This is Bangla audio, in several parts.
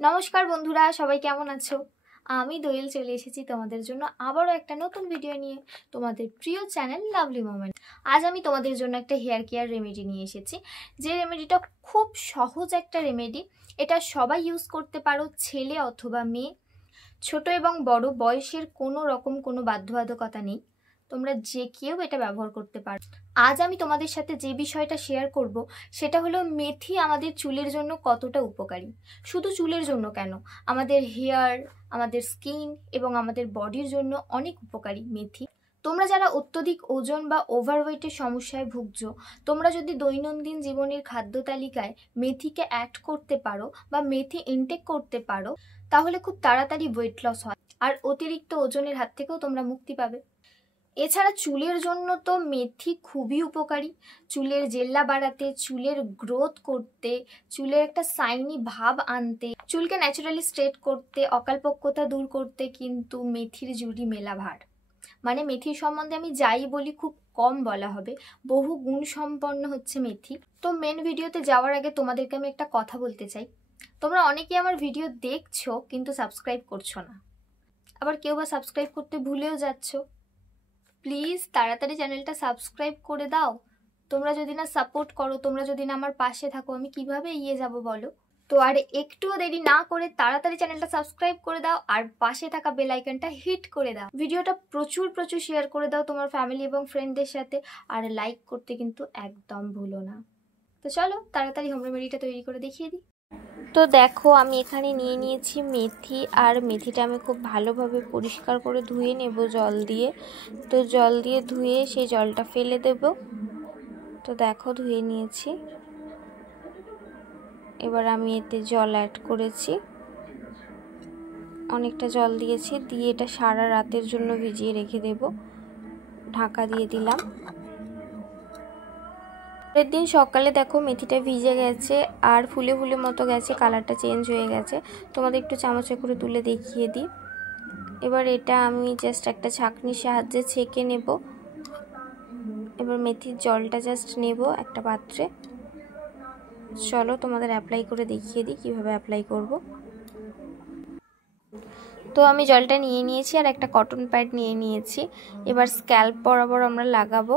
নমস্কার বন্ধুরা, সবাই কেমন আছো? আমি দোয়েল চলে এসেছি তোমাদের জন্য আবারও একটা নতুন ভিডিও নিয়ে, তোমাদের প্রিয় চ্যানেল লাভলি মোমেন্ট। আজ আমি তোমাদের জন্য একটা হেয়ার কেয়ার রেমেডি নিয়ে এসেছি, যে রেমেডিটা খুব সহজ একটা রেমেডি। এটা সবাই ইউজ করতে পারো, ছেলে অথবা মেয়ে, ছোট এবং বড়, বয়সের কোনো রকম কোনো বাধ্যবাধকতা নেই। তোমরা যে কেউ এটা ব্যবহার করতে পারো। আজ আমি তোমাদের সাথে যে বিষয়টা শেয়ার করব সেটা হলো মেথি আমাদের চুলের জন্য কতটা উপকারী। শুধু চুলের জন্য কেন, আমাদের হেয়ার, আমাদের স্কিন এবং আমাদের বডির জন্য অনেক উপকারী মেথি। তোমরা যারা অত্যধিক ওজন বা ওভারওয়েটের সমস্যায় ভুগছো, তোমরা যদি দৈনন্দিন জীবনের খাদ্য তালিকায় মেথিকে অ্যাড করতে পারো বা মেথি ইনটেক করতে পারো, তাহলে খুব তাড়াতাড়ি ওয়েট লস হয় আর অতিরিক্ত ওজনের হাত থেকেও তোমরা মুক্তি পাবে। এছাড়া চুলের জন্য তো মেথি খুবই উপকারী। চুলের জেল্লা বাড়াতে, চুলের গ্রোথ করতে, চুলের একটা শাইনি ভাব আনতে, চুলকে ন্যাচারালি স্ট্রেট করতে, অকালপক্কতা দূর করতে কিন্তু মেথির জুড়ি মেলা ভার। মানে মেথির সম্বন্ধে আমি যাই বলি খুব কম বলা হবে, বহু গুণ সম্পন্ন হচ্ছে মেথি। তো মেন ভিডিওতে যাওয়ার আগে তোমাদেরকে আমি একটা কথা বলতে চাই। তোমরা অনেকেই আমার ভিডিও দেখছো কিন্তু সাবস্ক্রাইব করছো না, আবার কেউ বা সাবস্ক্রাইব করতে ভুলেও যাচ্ছ। প্লিজ তাড়াতাড়ি চ্যানেলটা সাবস্ক্রাইব করে দাও। তোমরা যদি না সাপোর্ট করো, তোমরা যদি না আমার পাশে থাকো, আমি কিভাবে এগিয়ে যাব বলো? তো আর একটুও দেরি না করে তাড়াতাড়ি চ্যানেলটা সাবস্ক্রাইব করে দাও আর পাশে থাকা বেল আইকনটা হিট করে দাও। ভিডিওটা প্রচুর শেয়ার করে দাও তোমার ফ্যামিলি এবং ফ্রেন্ডদের সাথে, আর লাইক করতে কিন্তু একদম ভুলো না। তো চলো তাড়াতাড়ি হোম রেমেডিটা তৈরি করে দেখিয়ে দিই। তো দেখো, আমি এখানে নিয়ে নিয়েছি মেথি, আর মেথিটা আমি খুব ভালোভাবে পরিষ্কার করে ধুয়ে নেব জল দিয়ে। তো জল দিয়ে ধুয়ে সেই জলটা ফেলে দেব। তো দেখো ধুয়ে নিয়েছি। এবার আমি এতে জল অ্যাড করেছি, অনেকটা জল দিয়েছি, দিয়ে এটা সারা রাতের জন্য ভিজিয়ে রেখে দেব। ঢাকা দিয়ে দিলাম। পরের দিন সকালে দেখো মেথিটা ভিজে গেছে আর ফুলে ফুলে মতো গেছে, কালারটা চেঞ্জ হয়ে গেছে। তোমাদের একটু চামচে করে তুলে দেখিয়ে দিই। এবার এটা আমি জাস্ট একটা ছাঁকনির সাহায্যে ছেঁকে নেব। এবার মেথির জলটা জাস্ট নেব একটা পাত্রে। চলো তোমাদের অ্যাপ্লাই করে দেখিয়ে দিই কিভাবে অ্যাপ্লাই করব। তো আমি জলটা নিয়ে নিয়েছি আর একটা কটন প্যাড নিয়ে নিয়েছি। এবার স্ক্যাল্প বরাবর আমরা লাগাবো।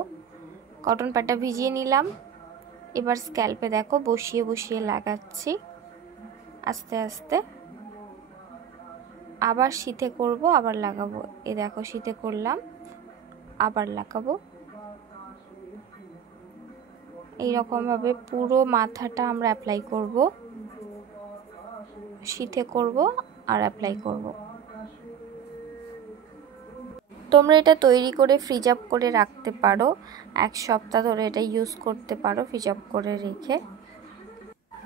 কটন প্যাডটা ভিজিয়ে নিলাম। এবার স্ক্যাল্পে দেখো বসিয়ে বসিয়ে লাগাচ্ছি আস্তে আস্তে। আবার শীতে করব, আবার লাগাবো। এই দেখো শীতে করলাম, আবার লাগাবো। এইরকমভাবে পুরো মাথাটা আমরা অ্যাপ্লাই করব। শীতে করব আর অ্যাপ্লাই করব। তোমরা এটা তৈরি করে ফ্রিজ আপ করে রাখতে পারো, 1 সপ্তাহ ধরে এটা ইউজ করতে পারো ফ্রিজ আপ করে রেখে।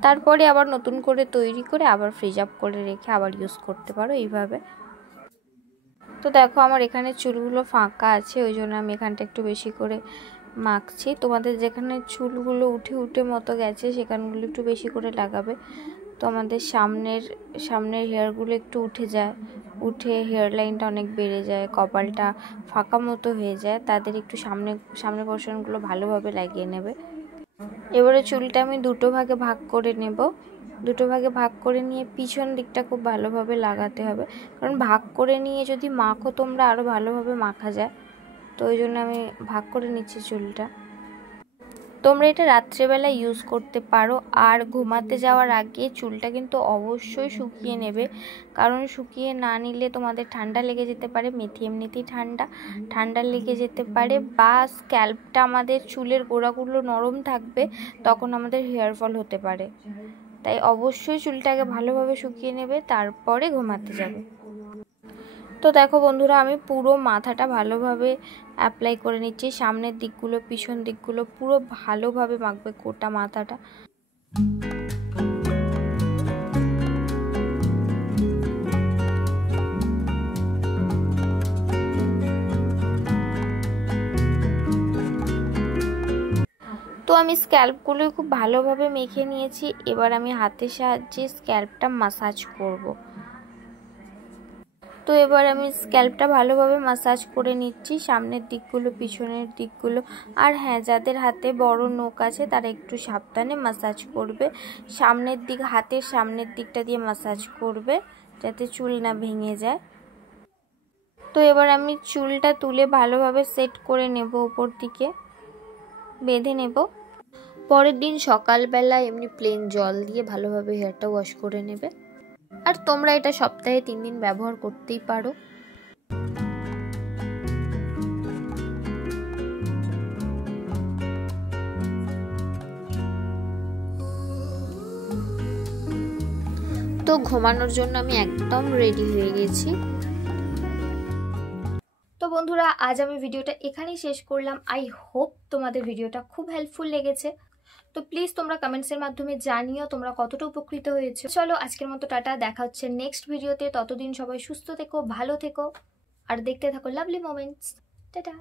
তারপরে আবার নতুন করে তৈরি করে আবার ফ্রিজ আপ করে রেখে আবার ইউজ করতে পারো এইভাবে। তো দেখো আমার এখানে চুলগুলো ফাঁকা আছে, ওই জন্য আমি এখানটা একটু বেশি করে মাখছি। তোমাদের যেখানে চুলগুলো উঠে উঠে মতো গেছে সেখানগুলো একটু বেশি করে লাগাবে। তো আমাদের সামনের হেয়ারগুলো একটু উঠে যায়, উঠে হেয়ার লাইনটা অনেক বেড়ে যায়, কপালটা ফাঁকা মতো হয়ে যায়, তাদের একটু সামনের পোর্শনগুলো ভালোভাবে লাগিয়ে নেবে। এবারে চুলটা আমি দুটো ভাগে ভাগ করে নেব। দুটো ভাগে ভাগ করে নিয়ে পিছন দিকটা খুব ভালোভাবে লাগাতে হবে, কারণ ভাগ করে নিয়ে যদি মাখো তোমরা আরও ভালোভাবে মাখা যায়। তো ওই জন্য আমি ভাগ করে নিচ্ছি চুলটা। তোমরা এটা রাত্রেবেলা ইউজ করতে পারো। আর ঘুমাতে যাওয়ার আগে চুলটা কিন্তু অবশ্যই শুকিয়ে নেবে, কারণ শুকিয়ে না নিলে তোমাদের ঠান্ডা লেগে যেতে পারে। মেথি এমনিতেই ঠান্ডা লেগে যেতে পারে, বা স্ক্যাল্পটা আমাদের চুলের গোড়াগুলো নরম থাকবে, তখন আমাদের হেয়ার ফল হতে পারে। তাই অবশ্যই চুলটাকে ভালোভাবে শুকিয়ে নেবে, তারপরে ঘুমাতে যাবে। তো দেখো বন্ধুরা, আমি পুরো মাথাটা ভালোভাবে অ্যাপ্লাই করে নিচ্ছি। সামনের দিকগুলো, পিছন দিকগুলো পুরো ভালোভাবে মাখবে গোটা মাথাটা। তো আমি স্ক্যাল্পগুলো খুব ভালোভাবে মেখে নিয়েছি। এবার আমি হাতের সাহায্যে স্ক্যাল্পটা মাসাজ করব। তো এবার আমি স্ক্যাল্পটা ভালোভাবে ম্যাসাজ করে নিচ্ছি, সামনের দিকগুলো, পিছনের দিকগুলো। আর হ্যাঁ, যাদের হাতে বড় নখ আছে তারা একটু সাবধানে ম্যাসাজ করবে, সামনের দিক, হাতের সামনের দিকটা দিয়ে ম্যাসাজ করবে যাতে চুল না ভেঙে যায়। তো এবার আমি চুলটা তুলে ভালোভাবে সেট করে নেব, উপর দিকে বেঁধে নেব। পরের দিন সকালবেলা এমনি প্লেন জল দিয়ে ভালোভাবে হেয়ারটা ওয়াশ করে নেবে। আর তোমরা এটা সপ্তাহে 3 দিন ব্যবহার করতেই পারো। তো ঘুমানোর জন্য আমি একদম রেডি হয়ে গেছি। তো বন্ধুরা, আজ আমি ভিডিওটা এখানেই শেষ করলাম। আই হোপ তোমাদের ভিডিওটা খুব হেল্পফুল লেগেছে। তো প্লিজ তোমরা কমেন্টসের মাধ্যমে জানিও তোমরা কতটা উপকৃত হয়েছো। চলো আজকের মতো টাটা, দেখা হচ্ছে নেক্সট ভিডিওতে। ততদিন সবাই সুস্থ থেকো, ভালো থেকো আর দেখতে থাকো লাভলি মোমেন্টস। টাটা।